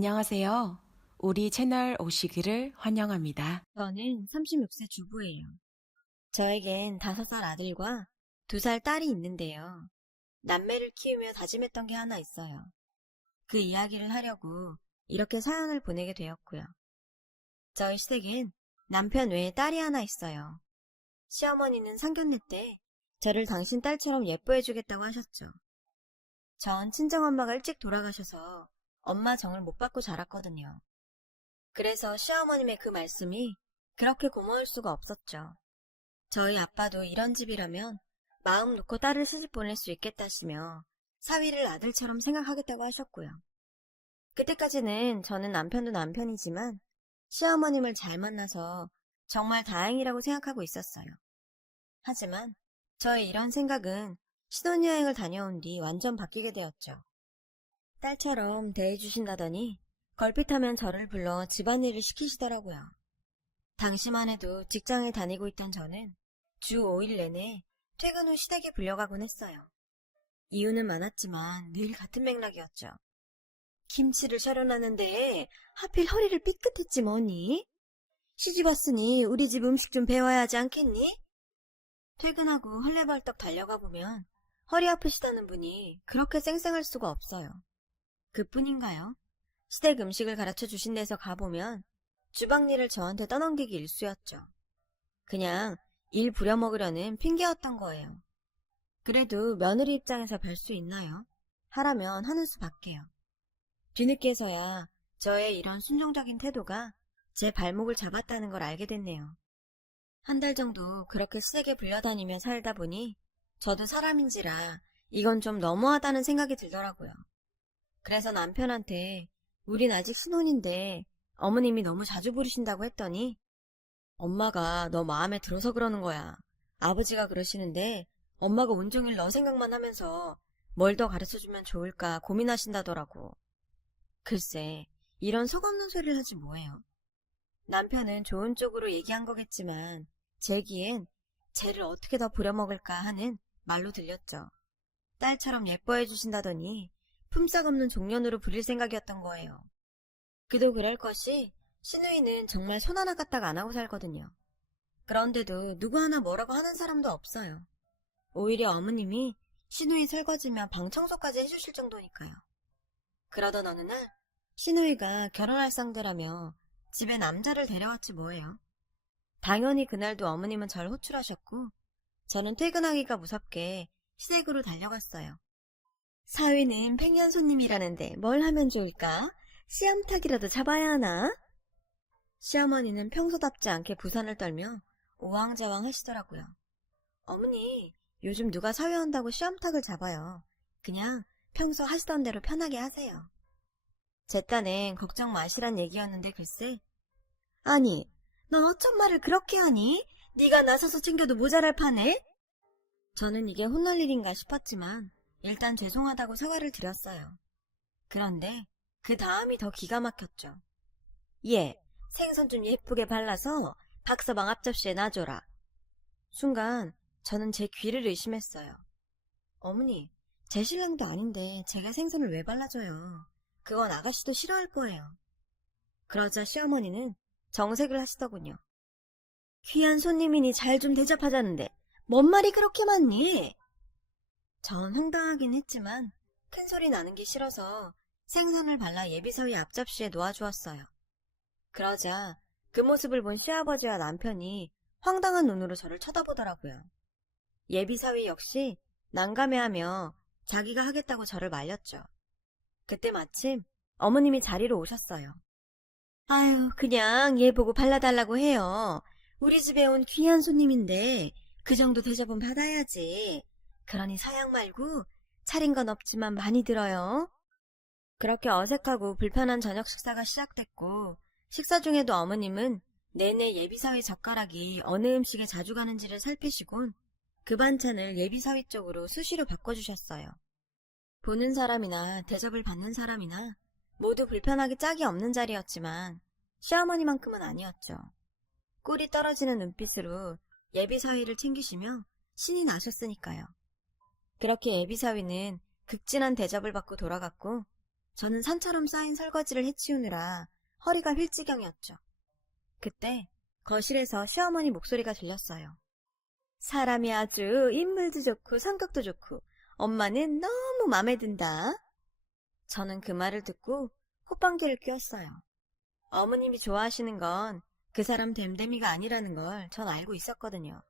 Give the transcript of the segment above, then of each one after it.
안녕하세요. 우리 채널 오시기를 환영합니다. 저는 36세 주부예요. 저에겐 5살 아들과 2살 딸이 있는데요. 남매를 키우며 다짐했던 게 하나 있어요. 그 이야기를 하려고 이렇게 사연을 보내게 되었고요. 저희 시댁엔 남편 외에 딸이 하나 있어요. 시어머니는 상견례 때 저를 당신 딸처럼 예뻐해주겠다고 하셨죠. 전 친정엄마가 일찍 돌아가셔서 엄마 정을 못 받고 자랐거든요. 그래서 시어머님의 그 말씀이 그렇게 고마울 수가 없었죠. 저희 아빠도 이런 집이라면 마음 놓고 딸을 시집 보낼 수 있겠다시며 사위를 아들처럼 생각하겠다고 하셨고요. 그때까지는 저는 남편도 남편이지만 시어머님을 잘 만나서 정말 다행이라고 생각하고 있었어요. 하지만 저의 이런 생각은 신혼여행을 다녀온 뒤 완전 바뀌게 되었죠. 딸처럼 대해주신다더니 걸핏하면 저를 불러 집안일을 시키시더라고요. 당시만 해도 직장에 다니고 있던 저는 주 5일 내내 퇴근 후 시댁에 불려가곤 했어요. 이유는 많았지만 늘 같은 맥락이었죠. 김치를 차려놨는데 하필 허리를 삐끗했지 뭐니? 시집 왔으니 우리 집 음식 좀 배워야 하지 않겠니? 퇴근하고 헐레벌떡 달려가 보면 허리 아프시다는 분이 그렇게 쌩쌩할 수가 없어요. 그뿐인가요? 시댁 음식을 가르쳐 주신 데서 가보면 주방일을 저한테 떠넘기기 일쑤였죠. 그냥 일 부려먹으려는 핑계였던 거예요. 그래도 며느리 입장에서 별 수 있나요? 하라면 하는 수밖에요. 뒤늦게서야 저의 이런 순종적인 태도가 제 발목을 잡았다는 걸 알게 됐네요. 한 달 정도 그렇게 시댁에 불려다니며 살다 보니 저도 사람인지라 이건 좀 너무하다는 생각이 들더라고요. 그래서 남편한테 우린 아직 신혼인데 어머님이 너무 자주 부르신다고 했더니 엄마가 너 마음에 들어서 그러는 거야. 아버지가 그러시는데 엄마가 온종일 너 생각만 하면서 뭘 더 가르쳐주면 좋을까 고민하신다더라고. 글쎄, 이런 속없는 소리를 하지 뭐예요. 남편은 좋은 쪽으로 얘기한 거겠지만 제 귀엔 쟤를 어떻게 더 부려먹을까 하는 말로 들렸죠. 딸처럼 예뻐해 주신다더니 품삯 없는 종년으로 부릴 생각이었던 거예요. 그도 그럴 것이 시누이는 정말 손 하나 까딱 안 하고 살거든요. 그런데도 누구 하나 뭐라고 하는 사람도 없어요. 오히려 어머님이 시누이 설거지며 방 청소까지 해주실 정도니까요. 그러던 어느 날 시누이가 결혼할 상대라며 집에 남자를 데려왔지 뭐예요. 당연히 그날도 어머님은 절 호출하셨고 저는 퇴근하기가 무섭게 시댁으로 달려갔어요. 사위는 팽년 손님이라는데 뭘 하면 좋을까? 씨암탉이라도 잡아야 하나? 시어머니는 평소답지 않게 부산을 떨며 우왕좌왕 하시더라고요. 어머니, 요즘 누가 사위한다고 씨암탉을 잡아요. 그냥 평소 하시던 대로 편하게 하세요. 제 딴엔 걱정 마시란 얘기였는데 글쎄. 아니, 넌 어쩜 말을 그렇게 하니? 네가 나서서 챙겨도 모자랄 판에? 저는 이게 혼날 일인가 싶었지만 일단 죄송하다고 사과를 드렸어요. 그런데 그 다음이 더 기가 막혔죠. 예, 생선 좀 예쁘게 발라서 박서방 앞접시에 놔줘라. 순간 저는 제 귀를 의심했어요. 어머니, 제 신랑도 아닌데 제가 생선을 왜 발라줘요? 그건 아가씨도 싫어할 거예요. 그러자 시어머니는 정색을 하시더군요. 귀한 손님이니 잘 좀 대접하자는데 뭔 말이 그렇게 많니? 전 황당하긴 했지만 큰 소리 나는 게 싫어서 생선을 발라 예비사위 앞접시에 놓아주었어요. 그러자 그 모습을 본 시아버지와 남편이 황당한 눈으로 저를 쳐다보더라고요. 예비사위 역시 난감해하며 자기가 하겠다고 저를 말렸죠. 그때 마침 어머님이 자리로 오셨어요. 아유, 그냥 얘 보고 발라달라고 해요. 우리 집에 온 귀한 손님인데 그 정도 대접은 받아야지. 그러니 사양 말고 차린 건 없지만 많이 들어요. 그렇게 어색하고 불편한 저녁 식사가 시작됐고 식사 중에도 어머님은 내내 예비사위 젓가락이 어느 음식에 자주 가는지를 살피시곤 그 반찬을 예비사위 쪽으로 수시로 바꿔주셨어요. 보는 사람이나 대접을 받는 사람이나 모두 불편하기 짝이 없는 자리였지만 시어머니만큼은 아니었죠. 꿀이 떨어지는 눈빛으로 예비사위를 챙기시며 신이 나셨으니까요. 그렇게 예비사위는 극진한 대접을 받고 돌아갔고 저는 산처럼 쌓인 설거지를 해치우느라 허리가 휠지경이었죠. 그때 거실에서 시어머니 목소리가 들렸어요. 사람이 아주 인물도 좋고 성격도 좋고 엄마는 너무 마음에 든다. 저는 그 말을 듣고 콧방귀를 뀌었어요. 어머님이 좋아하시는 건 그 사람 됨됨이가 아니라는 걸 전 알고 있었거든요.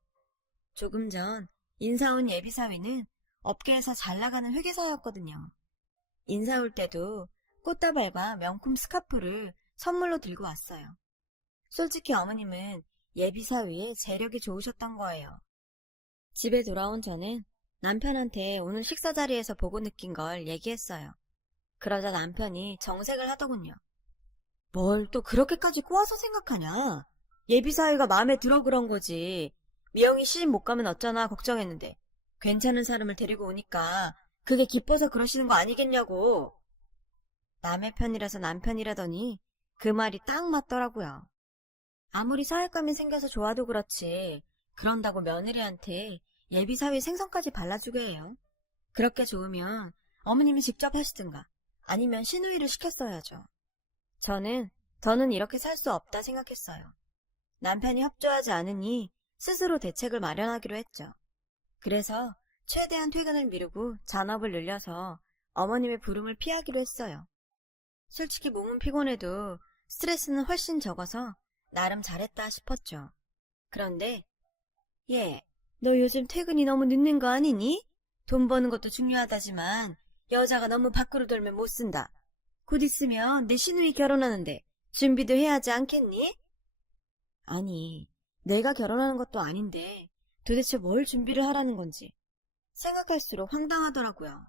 조금 전 인사 온 예비사위는 업계에서 잘 나가는 회계사였거든요. 인사 올 때도 꽃다발과 명품 스카프를 선물로 들고 왔어요. 솔직히 어머님은 예비사위에 재력이 좋으셨던 거예요. 집에 돌아온 저는 남편한테 오늘 식사 자리에서 보고 느낀 걸 얘기했어요. 그러자 남편이 정색을 하더군요. 뭘 또 그렇게까지 꼬아서 생각하냐? 예비사위가 마음에 들어 그런 거지. 미영이 시집 못 가면 어쩌나 걱정했는데 괜찮은 사람을 데리고 오니까 그게 기뻐서 그러시는 거 아니겠냐고. 남의 편이라서 남편이라더니 그 말이 딱 맞더라고요. 아무리 사회감이 생겨서 좋아도 그렇지 그런다고 며느리한테 예비사위 생선까지 발라주게 해요. 그렇게 좋으면 어머님이 직접 하시든가 아니면 시누이를 시켰어야죠. 저는 이렇게 살 수 없다 생각했어요. 남편이 협조하지 않으니 스스로 대책을 마련하기로 했죠. 그래서 최대한 퇴근을 미루고 잔업을 늘려서 어머님의 부름을 피하기로 했어요. 솔직히 몸은 피곤해도 스트레스는 훨씬 적어서 나름 잘했다 싶었죠. 그런데 너 요즘 퇴근이 너무 늦는 거 아니니? 돈 버는 것도 중요하다지만 여자가 너무 밖으로 돌면 못 쓴다. 곧 있으면 내 시누이 결혼하는데 준비도 해야 하지 않겠니? 아니, 내가 결혼하는 것도 아닌데 도대체 뭘 준비를 하라는 건지 생각할수록 황당하더라고요.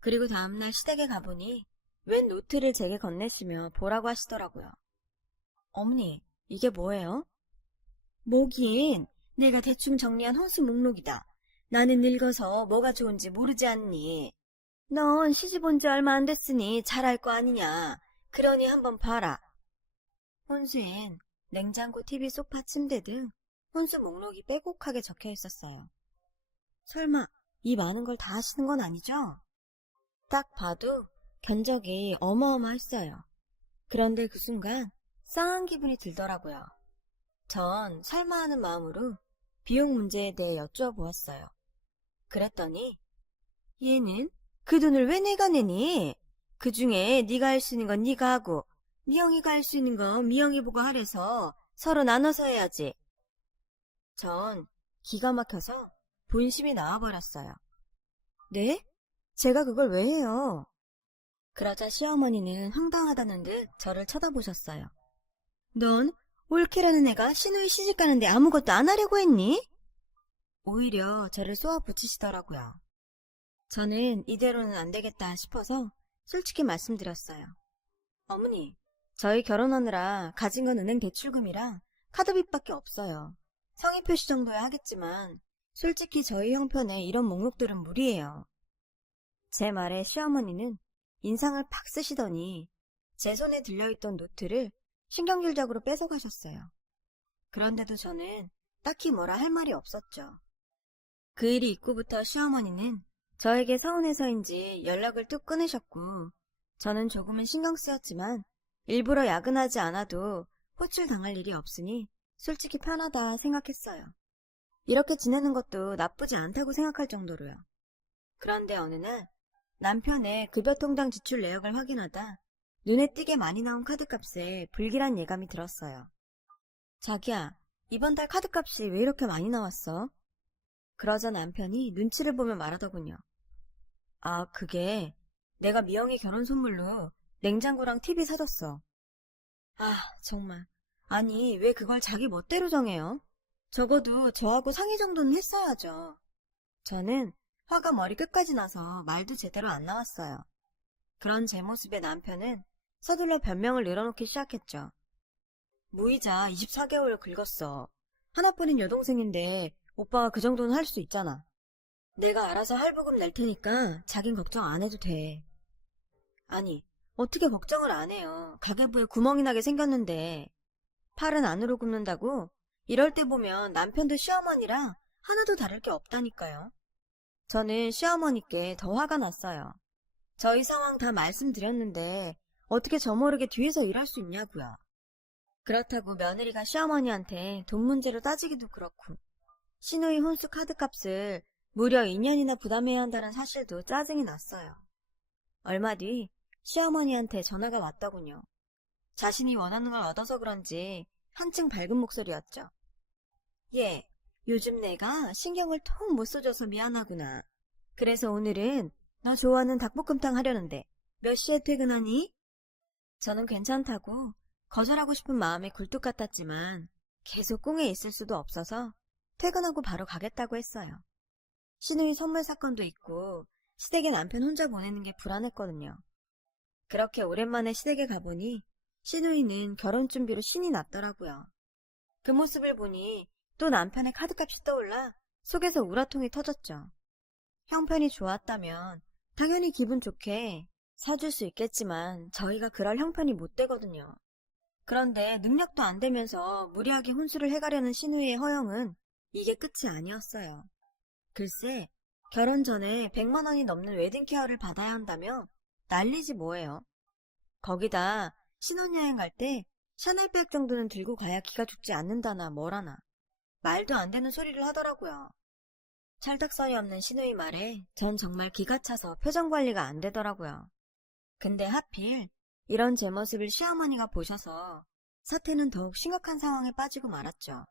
그리고 다음날 시댁에 가보니 웬 노트를 제게 건네시며 보라고 하시더라고요. 어머니, 이게 뭐예요? 뭐긴, 내가 대충 정리한 혼수 목록이다. 나는 늙어서 뭐가 좋은지 모르지 않니? 넌 시집 온 지 얼마 안 됐으니 잘 알 거 아니냐. 그러니 한번 봐라. 혼수엔 냉장고, TV, 소파, 침대 등 혼수 목록이 빼곡하게 적혀 있었어요. 설마 이 많은 걸 다 하시는 건 아니죠? 딱 봐도 견적이 어마어마했어요. 그런데 그 순간 싸한 기분이 들더라고요. 전 설마 하는 마음으로 비용 문제에 대해 여쭈어보았어요. 그랬더니 얘는 그 돈을 왜 내가 내니? 그중에 네가 할 수 있는 건 네가 하고 미영이가 할 수 있는 건 미영이 보고 하래서 서로 나눠서 해야지. 전 기가 막혀서 본심이 나와버렸어요. 네? 제가 그걸 왜 해요? 그러자 시어머니는 황당하다는 듯 저를 쳐다보셨어요. 넌 올케라는 애가 시누이 시집 가는데 아무것도 안 하려고 했니? 오히려 저를 쏘아붙이시더라고요. 저는 이대로는 안 되겠다 싶어서 솔직히 말씀드렸어요. 어머니, 저희 결혼하느라 가진 건 은행 대출금이랑 카드빚밖에 없어요. 성의 표시 정도야 하겠지만 솔직히 저희 형편에 이런 목록들은 무리예요. 제 말에 시어머니는 인상을 팍 쓰시더니 제 손에 들려있던 노트를 신경질적으로 뺏어가셨어요. 그런데도 저는 딱히 뭐라 할 말이 없었죠. 그 일이 있고부터 시어머니는 저에게 서운해서인지 연락을 뚝 끊으셨고 저는 조금은 신경 쓰였지만 일부러 야근하지 않아도 호출당할 일이 없으니 솔직히 편하다 생각했어요. 이렇게 지내는 것도 나쁘지 않다고 생각할 정도로요. 그런데 어느 날 남편의 급여통장 지출 내역을 확인하다 눈에 띄게 많이 나온 카드값에 불길한 예감이 들었어요. 자기야, 이번 달 카드값이 왜 이렇게 많이 나왔어? 그러자 남편이 눈치를 보며 말하더군요. 아, 그게 내가 미영이 결혼 선물로 냉장고랑 TV 사줬어. 아, 정말. 아니, 왜 그걸 자기 멋대로 정해요? 적어도 저하고 상의 정도는 했어야죠. 저는 화가 머리 끝까지 나서 말도 제대로 안 나왔어요. 그런 제 모습에 남편은 서둘러 변명을 늘어놓기 시작했죠. 무이자 24개월 긁었어. 하나뿐인 여동생인데 오빠가 그 정도는 할 수 있잖아. 내가 알아서 할부금 낼 테니까 자긴 걱정 안 해도 돼. 아니, 어떻게 걱정을 안 해요. 가계부에 구멍이 나게 생겼는데. 팔은 안으로 굽는다고? 이럴 때 보면 남편도 시어머니랑 하나도 다를 게 없다니까요. 저는 시어머니께 더 화가 났어요. 저희 상황 다 말씀드렸는데 어떻게 저 모르게 뒤에서 일할 수 있냐고요. 그렇다고 며느리가 시어머니한테 돈 문제로 따지기도 그렇고 시누이 혼수 카드값을 무려 2년이나 부담해야 한다는 사실도 짜증이 났어요. 얼마 뒤 시어머니한테 전화가 왔더군요. 자신이 원하는 걸 얻어서 그런지 한층 밝은 목소리였죠. 예, 요즘 내가 신경을 통 못 써줘서 미안하구나. 그래서 오늘은 너 좋아하는 닭볶음탕 하려는데 몇 시에 퇴근하니? 저는 괜찮다고 거절하고 싶은 마음이 굴뚝 같았지만 계속 꿍에 있을 수도 없어서 퇴근하고 바로 가겠다고 했어요. 시누이 선물 사건도 있고 시댁에 남편 혼자 보내는 게 불안했거든요. 그렇게 오랜만에 시댁에 가보니 시누이는 결혼 준비로 신이 났더라고요. 그 모습을 보니 또 남편의 카드값이 떠올라 속에서 우라통이 터졌죠. 형편이 좋았다면 당연히 기분 좋게 사줄 수 있겠지만 저희가 그럴 형편이 못 되거든요. 그런데 능력도 안 되면서 무리하게 혼수를 해가려는 시누이의 허영은 이게 끝이 아니었어요. 글쎄, 결혼 전에 100만 원이 넘는 웨딩케어를 받아야 한다며 난리지 뭐예요. 거기다 신혼여행 갈 때 샤넬백 정도는 들고 가야 기가 죽지 않는다나 뭐라나 말도 안 되는 소리를 하더라고요. 철딱서니 없는 시누이 말에 전 정말 기가 차서 표정 관리가 안 되더라고요. 근데 하필 이런 제 모습을 시어머니가 보셔서 사태는 더욱 심각한 상황에 빠지고 말았죠.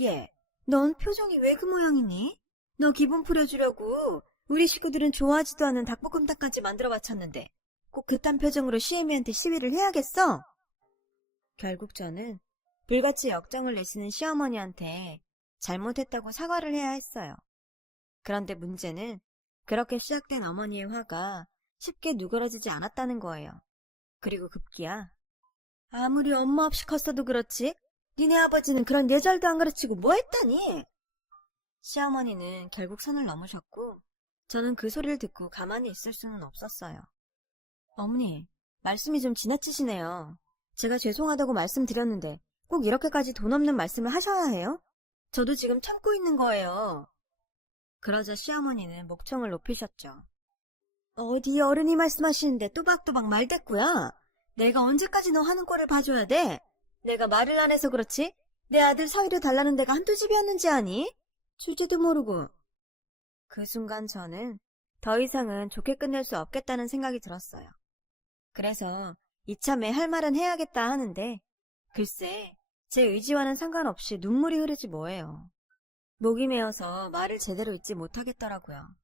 예, 넌 표정이 왜 그 모양이니? 너 기분 풀어주려고 우리 식구들은 좋아하지도 않은 닭볶음탕까지 만들어 바쳤는데 꼭 그딴 표정으로 시애미한테 시위를 해야겠어? 결국 저는 불같이 역정을 내시는 시어머니한테 잘못했다고 사과를 해야 했어요. 그런데 문제는 그렇게 시작된 어머니의 화가 쉽게 누그러지지 않았다는 거예요. 그리고 급기야 아무리 엄마 없이 컸어도 그렇지 니네 아버지는 그런 예절도 안 가르치고 뭐 했다니? 시어머니는 결국 선을 넘으셨고 저는 그 소리를 듣고 가만히 있을 수는 없었어요. 어머니, 말씀이 좀 지나치시네요. 제가 죄송하다고 말씀드렸는데 꼭 이렇게까지 돈 없는 말씀을 하셔야 해요? 저도 지금 참고 있는 거예요. 그러자 시어머니는 목청을 높이셨죠. 어디 어른이 말씀하시는데 또박또박 말대꾸야. 내가 언제까지 너 하는 꼴을 봐줘야 돼? 내가 말을 안 해서 그렇지? 내 아들 사위를 달라는 데가 한두 집이었는지 아니? 주제도 모르고. 그 순간 저는 더 이상은 좋게 끝낼 수 없겠다는 생각이 들었어요. 그래서 이참에 할 말은 해야겠다 하는데 글쎄 제 의지와는 상관없이 눈물이 흐르지 뭐예요. 목이 메어서 말을 제대로 잇지 못하겠더라고요.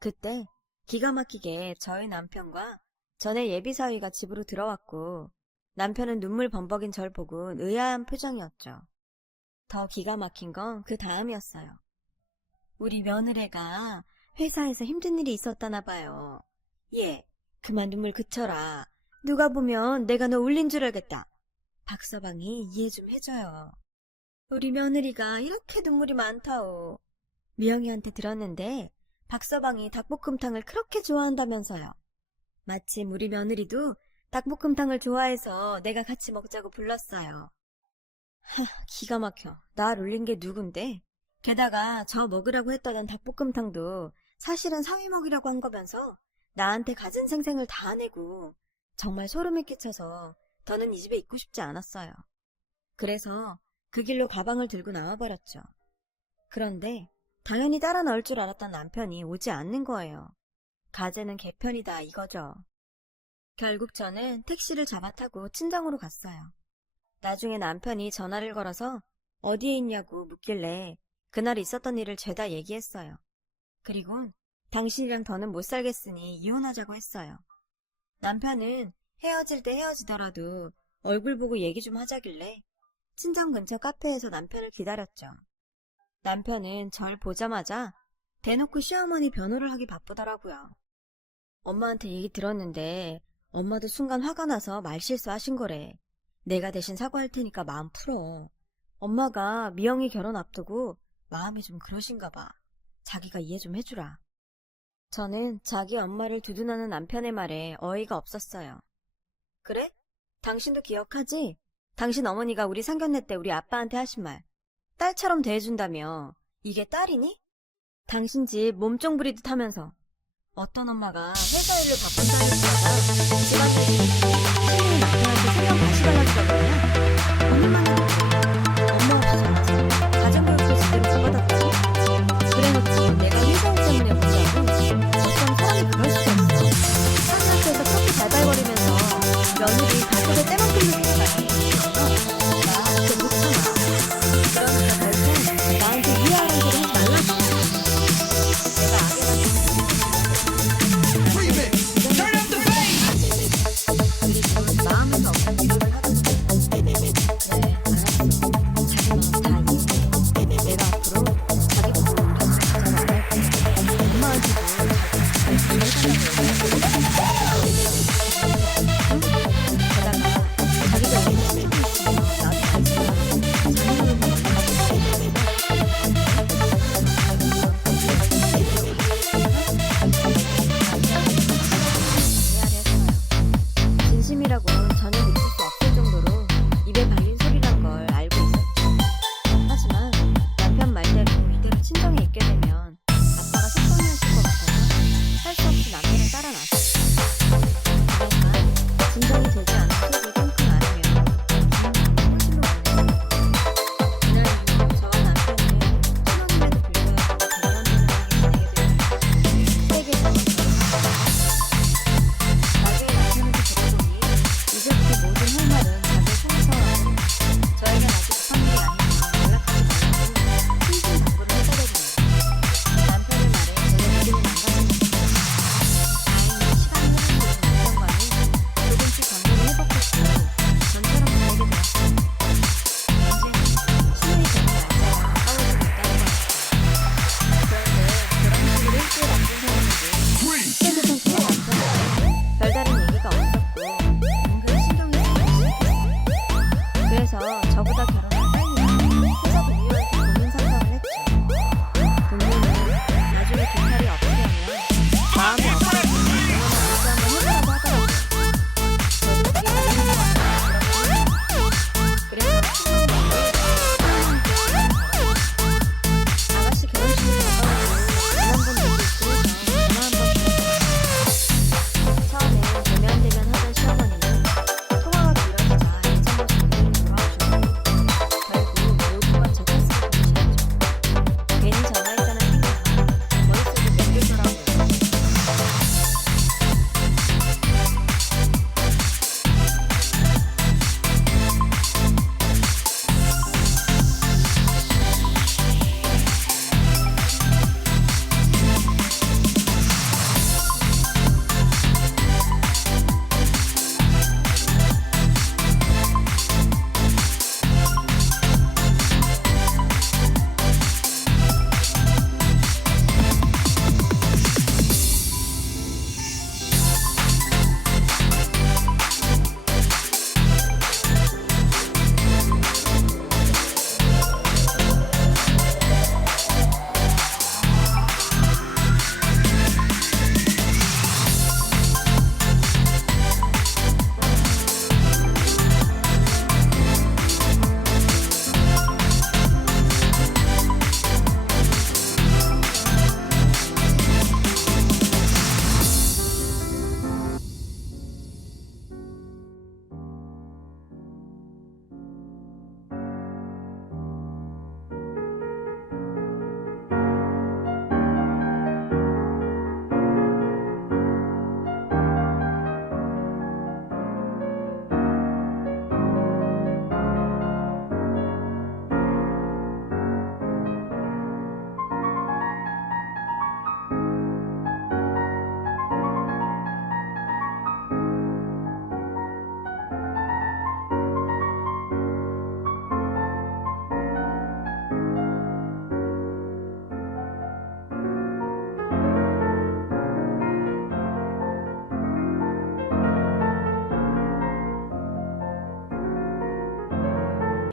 그때 기가 막히게 저희 남편과 전에 예비사위가 집으로 들어왔고 남편은 눈물 범벅인 절 보고 의아한 표정이었죠. 더 기가 막힌 건 그 다음이었어요. 우리 며느리가 회사에서 힘든 일이 있었다나 봐요. 예, 그만 눈물 그쳐라. 누가 보면 내가 너 울린 줄 알겠다. 박서방이 이해 좀 해줘요. 우리 며느리가 이렇게 눈물이 많다오. 미영이한테 들었는데 박서방이 닭볶음탕을 그렇게 좋아한다면서요. 마침 우리 며느리도 닭볶음탕을 좋아해서 내가 같이 먹자고 불렀어요. 기가 막혀. 날 울린 게 누군데? 게다가 저 먹으라고 했다던 닭볶음탕도 사실은 사위 먹이라고 한 거면서 나한테 가진 생생을 다 내고 정말 소름이 끼쳐서 더는 이 집에 있고 싶지 않았어요. 그래서 그 길로 가방을 들고 나와버렸죠. 그런데 당연히 따라 나올 줄 알았던 남편이 오지 않는 거예요. 가재는 개편이다 이거죠. 결국 저는 택시를 잡아 타고 친정으로 갔어요. 나중에 남편이 전화를 걸어서 어디에 있냐고 묻길래 그날 있었던 일을 죄다 얘기했어요. 그리곤 당신이랑 더는 못 살겠으니 이혼하자고 했어요. 남편은 헤어질 때 헤어지더라도 얼굴 보고 얘기 좀 하자길래 친정 근처 카페에서 남편을 기다렸죠. 남편은 절 보자마자 대놓고 시어머니 변호를 하기 바쁘더라고요. 엄마한테 얘기 들었는데 엄마도 순간 화가 나서 말실수하신 거래. 내가 대신 사과할 테니까 마음 풀어. 엄마가 미영이 결혼 앞두고 마음이 좀 그러신가 봐. 자기가 이해 좀 해주라. 저는 자기 엄마를 두둔하는 남편의 말에 어이가 없었어요. 그래? 당신도 기억하지? 당신 어머니가 우리 상견례 때 우리 아빠한테 하신 말. 딸처럼 대해준다며. 이게 딸이니? 당신 집 몸종 부리듯 하면서. 어떤 엄마가 회사 일을 바쁜다 했다가 집안일이 신우이 남편한테 세명 다시 달라주라고 언니만 엄마 없이 잘났어. 가정교육도 제대로 못 받았지. 그래놓고 내가 회사 일 때문에 문제하고 어떤 사람이 그럴 수가 있어. 사람 앞에서 그렇게 발발거리면서 며느리 발톱에 때만큼 느낀다니. 나 진짜 못 참아. 그러니까 결국 나한테 위아래를 하지 말라고. 내가 그리고 마음에서 없는 일을 하거든. 그래, 알았어. 자기 마음 다 이해해. 내가 앞으로 자기 부모님이랑 진짜 만날게. 엄마한테도 잘 해달라고 응? 게다가 자기가 이미 살고 있으면 나도 알지만 자녀는 진심이라고는 전혀 믿을 수 없을 정도로 입에 발린 소리란 걸 알고 있었지. 하지만 남편 말대로 이대로 친정에 있게 되면 아빠가 속상해하실 것 같아서 할 수 없이 남편을 따라 나섰어. 하지만 진정이 되지 않은 속이 끙끙 앓으며 혼실로 보냈어요. 그날 이후 저와 남편은 신혼임에도 불구하고 대면대면하게 지내게 되었어요. 세계에서 나중에 남편한테 듣더니 이제부터 모든 할 말은 다들 송서하고 저희가 아직 급한 일이 아니면 연락하지 말라고 신신당부를 해버렸네요. 남편의 말에 저의 믿음이 망가졌습니다. 다행히 시간이 흐르는 남편과는 조금씩 관계를 회복했고 전처럼 지내게 되었어요. 이제는 신우이 되는 날짜야 싸울 수 있다는 것 같아요. 그런데 결혼식을 일주일 앞둔 상황인데 스케줄은 꽤 남편한테 별다른 얘기가 없었고 은근 신경이 쓰이기 시작했어요. 그래서 저보다 결혼을 빨리 회사 동료한테 고민 상담을 했죠. 동료는 나중에 뒷탈이 없게 하면 마음이 아파서 응원을 다시 한번 해보라고 하더라고요. 저도 그게 맞는 것 같아요. 그래서 신랑과 아가씨 결혼식이 다가오고 지난번 얘기 있으면서 전화 한번 드렸어요. 처음엔 대면대면 하던 시어머니는 통화가 길어지자 예전 모습으로 돌아오셨고 결국 모두가 제 탓으로 보시죠. 괜히 전화했다는 생각이 머릿속에 맴돌더라고요.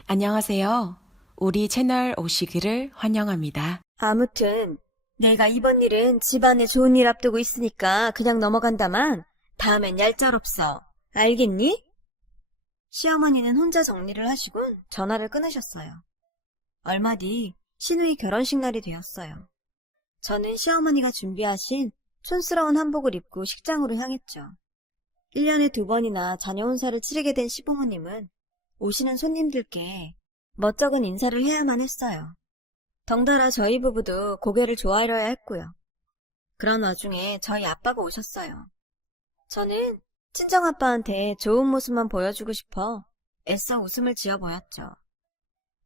안녕하세요. 우리 채널 오시기를 환영합니다. 아무튼 내가 이번 일은 집안에 좋은 일 앞두고 있으니까 그냥 넘어간다만 다음엔 얄짤없어. 알겠니? 시어머니는 혼자 정리를 하시곤 전화를 끊으셨어요. 얼마 뒤 신우이 결혼식 날이 되었어요. 저는 시어머니가 준비하신 촌스러운 한복을 입고 식장으로 향했죠. 1년에 2번이나 자녀 혼사를 치르게 된 시부모님은 오시는 손님들께 멋쩍은 인사를 해야만 했어요. 덩달아 저희 부부도 고개를 조아려야 했고요. 그런 와중에 저희 아빠가 오셨어요. 저는 친정아빠한테 좋은 모습만 보여주고 싶어 애써 웃음을 지어 보였죠.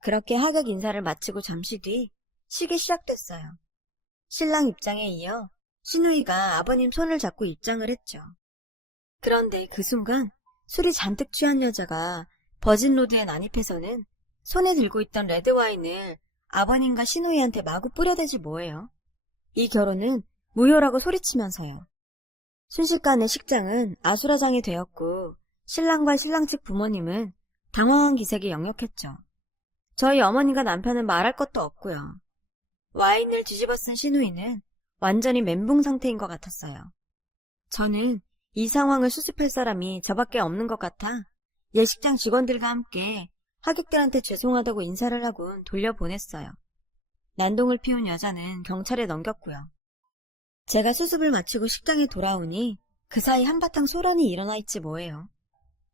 그렇게 하객 인사를 마치고 잠시 뒤 식이 시작됐어요. 신랑 입장에 이어 시누이가 아버님 손을 잡고 입장을 했죠. 그런데 그 순간 술이 잔뜩 취한 여자가 버진로드에 난입해서는 손에 들고 있던 레드와인을 아버님과 시누이한테 마구 뿌려대지 뭐예요. 이 결혼은 무효라고 소리치면서요. 순식간에 식장은 아수라장이 되었고 신랑과 신랑 측 부모님은 당황한 기색이 역력했죠. 저희 어머니가 남편은 말할 것도 없고요. 와인을 뒤집어 쓴 시누이는 완전히 멘붕 상태인 것 같았어요. 저는 이 상황을 수습할 사람이 저밖에 없는 것 같아 예식장 직원들과 함께 하객들한테 죄송하다고 인사를 하곤 돌려보냈어요. 난동을 피운 여자는 경찰에 넘겼고요. 제가 수습을 마치고 식당에 돌아오니 그 사이 한바탕 소란이 일어나 있지 뭐예요.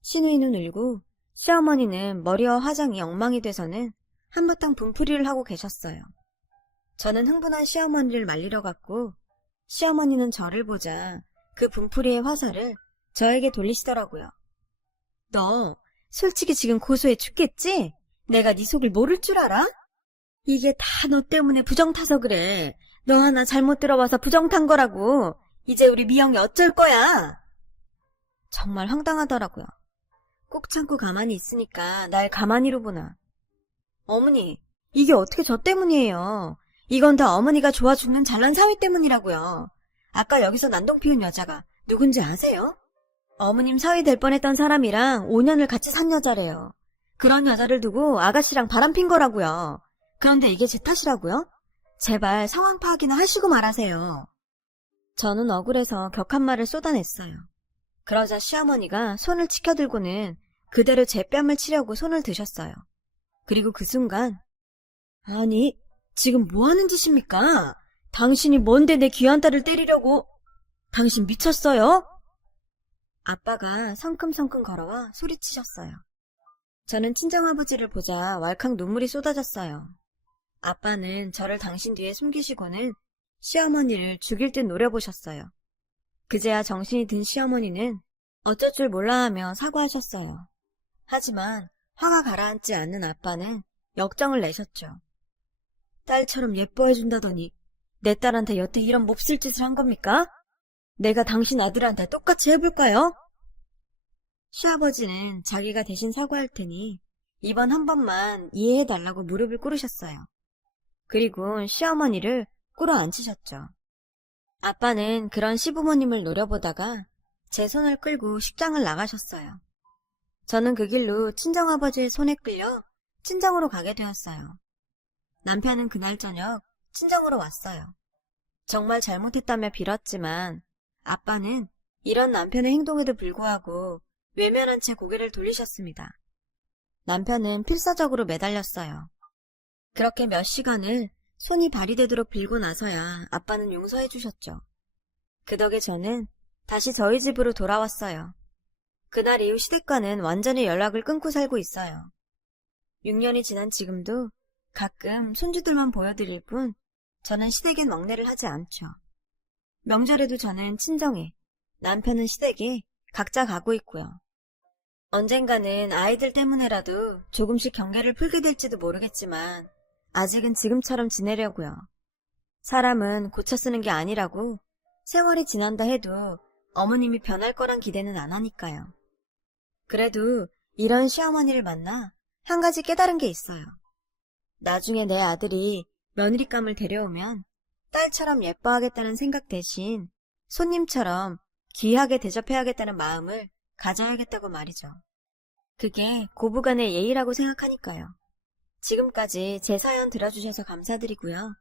시누이는 울고 시어머니는 머리와 화장이 엉망이 돼서는 한바탕 분풀이를 하고 계셨어요. 저는 흥분한 시어머니를 말리러 갔고 시어머니는 저를 보자 그 분풀이의 화살을 저에게 돌리시더라고요. 너 솔직히 지금 고소해 죽겠지? 내가 네 속을 모를 줄 알아? 이게 다 너 때문에 부정 타서 그래. 너 하나 잘못 들어와서 부정 탄 거라고. 이제 우리 미영이 어쩔 거야? 정말 황당하더라고요. 꾹 참고 가만히 있으니까 날 가만히로 보나. 어머니, 이게 어떻게 저 때문이에요. 이건 다 어머니가 좋아 죽는 잘난 사위 때문이라고요. 아까 여기서 난동 피운 여자가 누군지 아세요? 어머님 사위 될 뻔했던 사람이랑 5년을 같이 산 여자래요. 그런 여자를 두고 아가씨랑 바람핀 거라고요. 그런데 이게 제 탓이라고요? 제발 상황 파악이나 하시고 말하세요. 저는 억울해서 격한 말을 쏟아냈어요. 그러자 시어머니가 손을 치켜들고는 그대로 제 뺨을 치려고 손을 드셨어요. 그리고 그 순간 아니, 지금 뭐 하는 짓입니까? 당신이 뭔데 내 귀한 딸을 때리려고. 당신 미쳤어요? 아빠가 성큼성큼 걸어와 소리치셨어요. 저는 친정아버지를 보자 왈칵 눈물이 쏟아졌어요. 아빠는 저를 당신 뒤에 숨기시고는 시어머니를 죽일 듯 노려보셨어요. 그제야 정신이 든 시어머니는 어쩔 줄 몰라 하며 사과하셨어요. 하지만 화가 가라앉지 않는 아빠는 역정을 내셨죠. 딸처럼 예뻐해준다더니 내 딸한테 여태 이런 몹쓸 짓을 한 겁니까? 내가 당신 아들한테 똑같이 해볼까요? 시아버지는 자기가 대신 사과할 테니 이번 한 번만 이해해달라고 무릎을 꿇으셨어요. 그리고 시어머니를 꿇어앉히셨죠. 아빠는 그런 시부모님을 노려보다가 제 손을 끌고 식장을 나가셨어요. 저는 그 길로 친정아버지의 손에 끌려 친정으로 가게 되었어요. 남편은 그날 저녁 친정으로 왔어요. 정말 잘못했다며 빌었지만 아빠는 이런 남편의 행동에도 불구하고 외면한 채 고개를 돌리셨습니다. 남편은 필사적으로 매달렸어요. 그렇게 몇 시간을 손이 발이 되도록 빌고 나서야 아빠는 용서해 주셨죠. 그 덕에 저는 다시 저희 집으로 돌아왔어요. 그날 이후 시댁과는 완전히 연락을 끊고 살고 있어요. 6년이 지난 지금도 가끔 손주들만 보여드릴 뿐 저는 시댁엔 왕래를 하지 않죠. 명절에도 저는 친정에, 남편은 시댁에 각자 가고 있고요. 언젠가는 아이들 때문에라도 조금씩 경계를 풀게 될지도 모르겠지만 아직은 지금처럼 지내려고요. 사람은 고쳐 쓰는 게 아니라고 세월이 지난다 해도 어머님이 변할 거란 기대는 안 하니까요. 그래도 이런 시어머니를 만나 한 가지 깨달은 게 있어요. 나중에 내 아들이 며느리감을 데려오면 딸처럼 예뻐하겠다는 생각 대신 손님처럼 귀하게 대접해야겠다는 마음을 가져야겠다고 말이죠. 그게 고부간의 예의라고 생각하니까요. 지금까지 제 사연 들어주셔서 감사드리고요.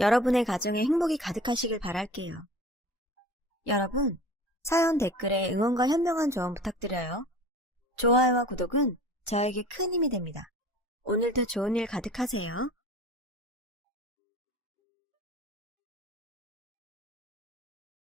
여러분의 가정에 행복이 가득하시길 바랄게요. 여러분, 사연 댓글에 응원과 현명한 조언 부탁드려요. 좋아요와 구독은 저에게 큰 힘이 됩니다. 오늘도 좋은 일 가득하세요.